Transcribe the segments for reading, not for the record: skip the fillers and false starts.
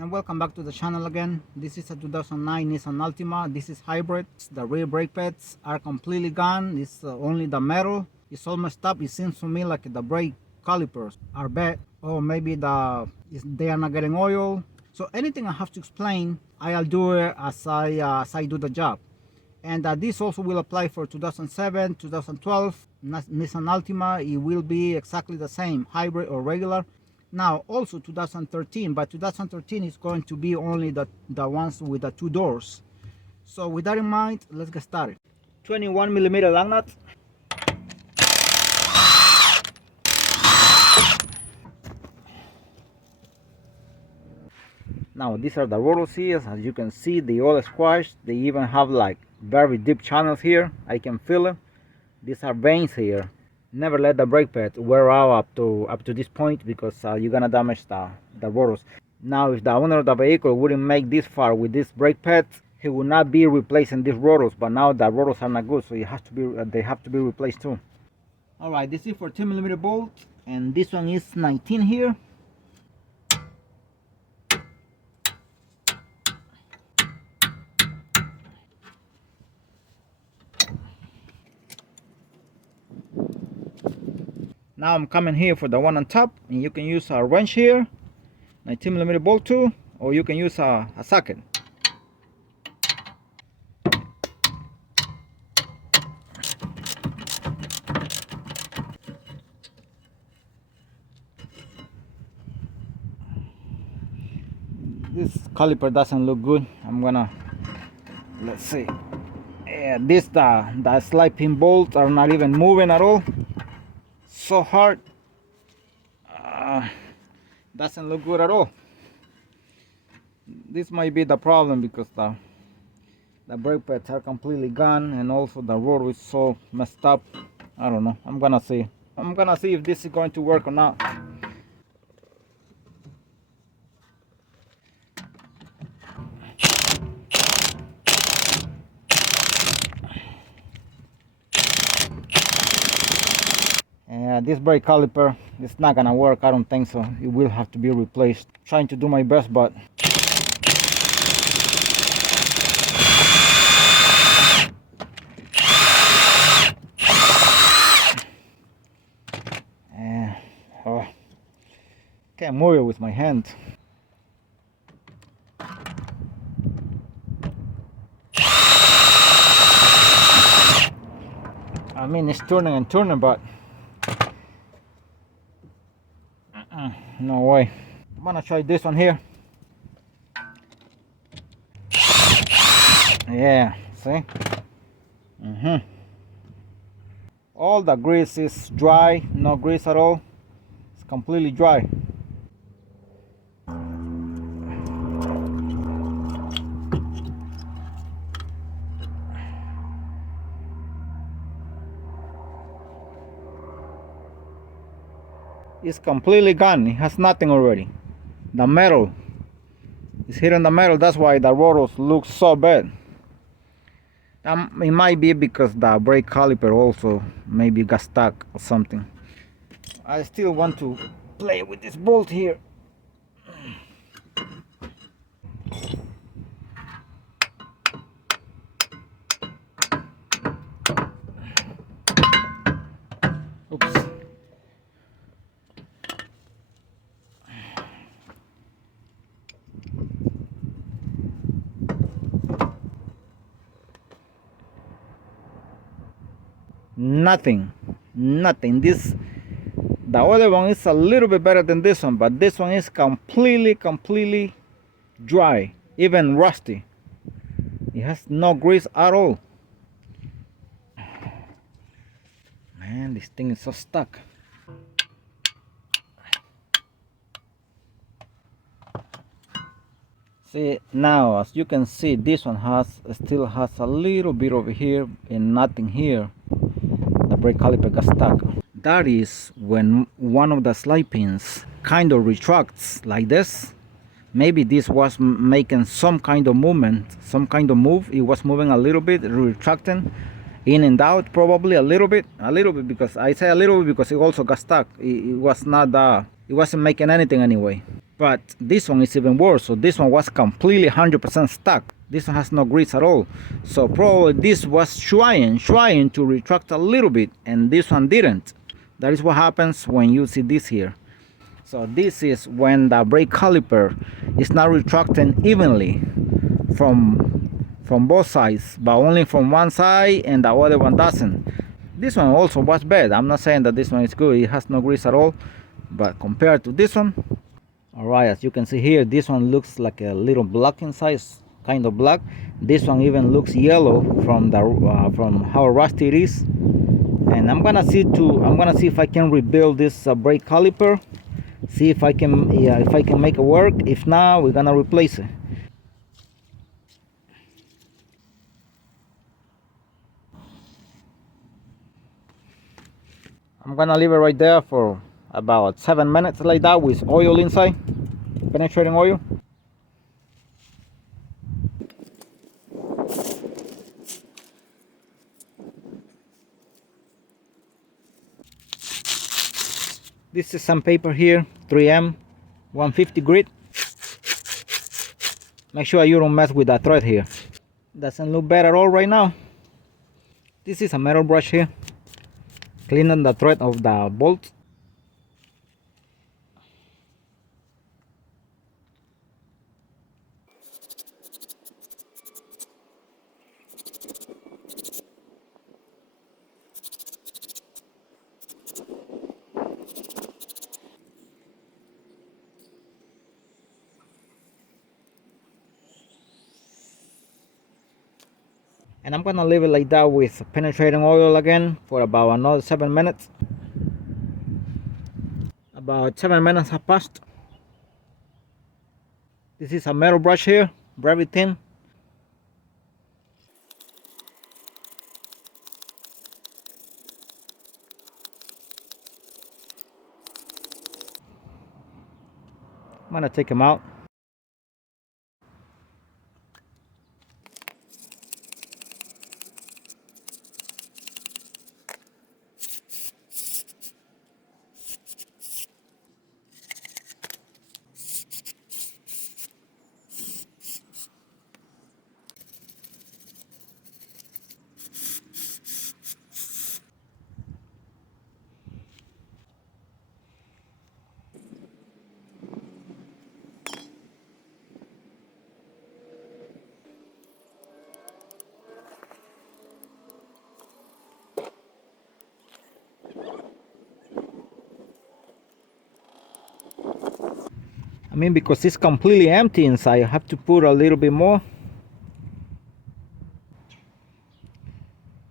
And welcome back to the channel again. This is a 2009 Nissan Altima. This is hybrid. The rear brake pads are completely gone. It's only the metal. It's all messed up. It seems to me like the brake calipers are bad, or maybe they are not getting oil. So anything I have to explain, I'll do it as I do the job. And this also will apply for 2007, 2012 Nissan Altima. It will be exactly the same, hybrid or regular. Now also 2013, but 2013 is going to be only the ones with the two doors. So with that in mind, let's get started. 21mm long nut. Now these are the rotor seals. As you can see, they all squashed. They even have like very deep channels here. I can feel them. These are veins here. Never let the brake pad wear out up to this point, because you're gonna damage the rotors. Now if the owner of the vehicle wouldn't make this far with this brake pads, he will not be replacing these rotors. But now the rotors are not good, so it has to be they have to be replaced too. All right, this is 14mm bolt, and this one is 19 here. Now I'm coming here for the one on top, and you can use a wrench here, 19mm bolt too, or you can use a socket. This caliper doesn't look good. Let's see. Yeah, the slide pin bolts are not even moving at all. So hard. Doesn't look good at all. This might be the problem, because the brake pads are completely gone, and also the rotor is so messed up. I don't know. I'm gonna see if this is going to work or not. This brake caliper is not gonna work. I don't think so. It will have to be replaced. Trying to do my best, but can't move it with my hand. I mean, it's turning and turning, but no way. I'm gonna try this one here. Yeah, see? All the grease is dry, no grease at all. It's completely dry. It's completely gone. It has nothing already. The metal is hitting the metal. That's why the rotors look so bad. It might be because the brake caliper also maybe got stuck or something. I still want to play with this bolt here. Oops. Nothing. The other one is a little bit better than this one, but this one is completely dry, even rusty. It has no grease at all. Man, this thing is so stuck. See, now as you can see, this one still has a little bit over here and nothing here. The brake caliper got stuck. That is when one of the slide pins kind of retracts like this. Maybe this was making some kind of movement, some kind of move. It was moving a little bit, retracting in and out, probably a little bit, because I say a little bit because it also got stuck. It wasn't making anything anyway. But this one is even worse. So this one was completely 100% stuck. This one has no grease at all. So probably this was trying to retract a little bit, and this one didn't. That is what happens when you see this here. So this is when the brake caliper is not retracting evenly from both sides, but only from one side and the other one doesn't. This one also was bad. I'm not saying that this one is good. It has no grease at all, but compared to this one, all right, as you can see here, this one looks like a little black inside, kind of black. This one even looks yellow from the from how rusty it is. And I'm gonna see if I can rebuild this brake caliper. See if I can make it work. If not, we're gonna replace it. I'm gonna leave it right there for about 7 minutes like that with oil inside, penetrating oil. This is some paper here, 3M 150 grit. Make sure you don't mess with that thread here. Doesn't look bad at all right now. This is a metal brush here, cleaning the thread of the bolt. And I'm gonna leave it like that with penetrating oil again for about another 7 minutes. About 7 minutes have passed. This is a metal brush here, very thin. I'm gonna take them out. I mean, because it's completely empty inside, I have to put a little bit more.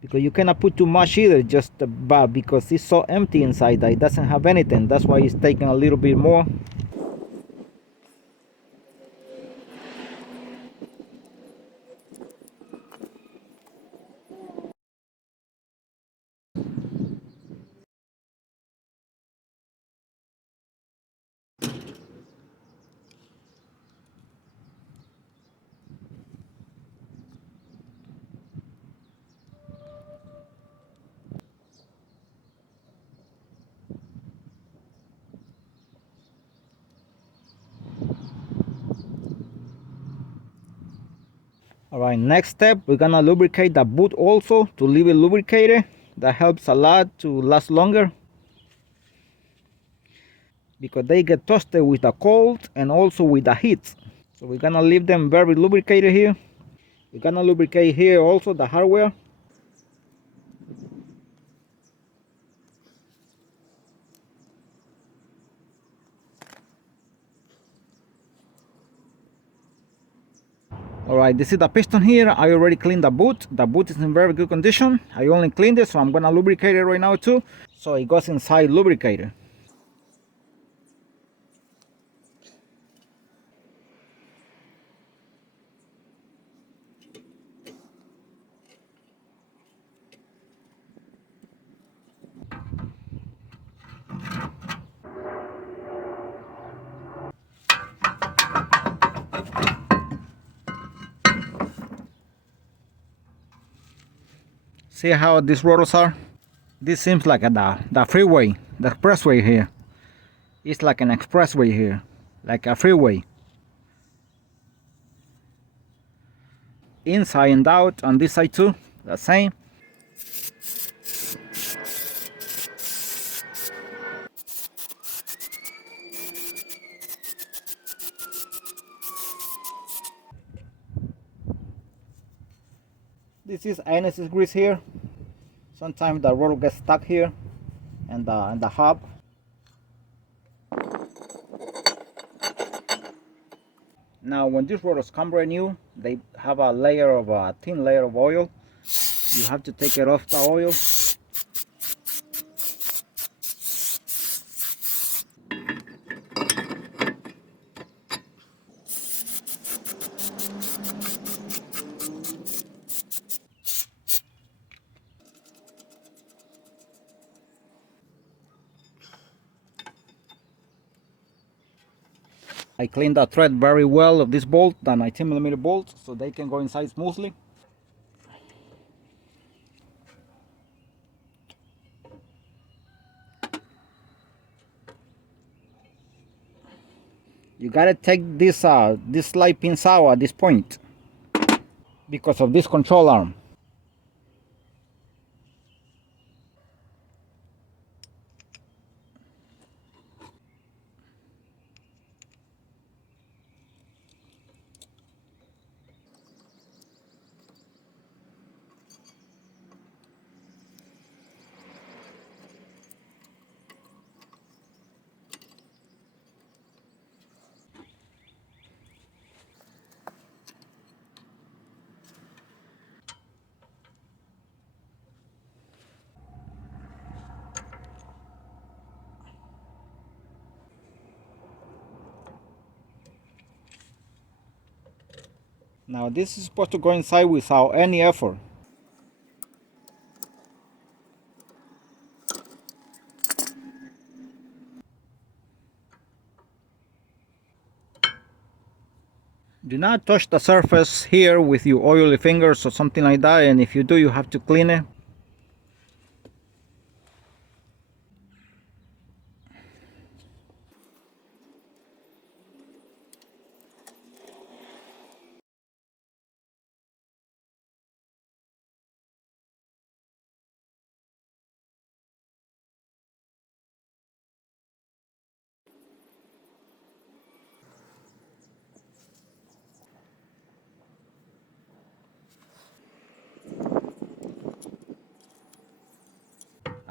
Because you cannot put too much either, just about because it's so empty inside that it doesn't have anything. That's why it's taking a little bit more. Alright, next step, we're gonna lubricate the boot also to leave it lubricated. That helps a lot to last longer, because they get toasted with the cold and also with the heat. So we're gonna leave them very lubricated here. We're gonna lubricate here also the hardware. Alright, this is the piston here. I already cleaned the boot. The boot is in very good condition. I only cleaned it, so I'm gonna lubricate it right now too. So it goes inside lubricated. See how these rotors are? This seems like the freeway, the expressway here. It's like an expressway here. like a freeway. Inside and out on this side too, the same. This is NS's grease here. Sometimes the rotor gets stuck here and the hub. Now when these rotors come brand new, they have a layer of a thin layer of oil. You have to take it off the oil. I clean the thread very well of this bolt, the 19mm bolt, so they can go inside smoothly. You gotta take this slide pins out at this point because of this control arm. Now this is supposed to go inside without any effort. Do not touch the surface here with your oily fingers or something like that, and if you do, you have to clean it.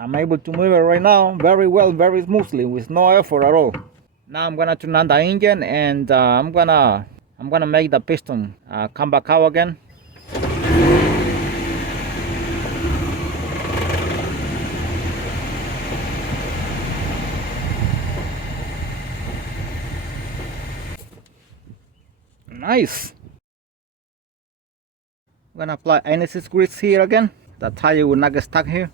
I'm able to move it right now very well, very smoothly, with no effort at all. Now I'm gonna turn on the engine, and I'm gonna make the piston come back out again. Nice. I'm gonna apply NS's grease here again. The tire will not get stuck here.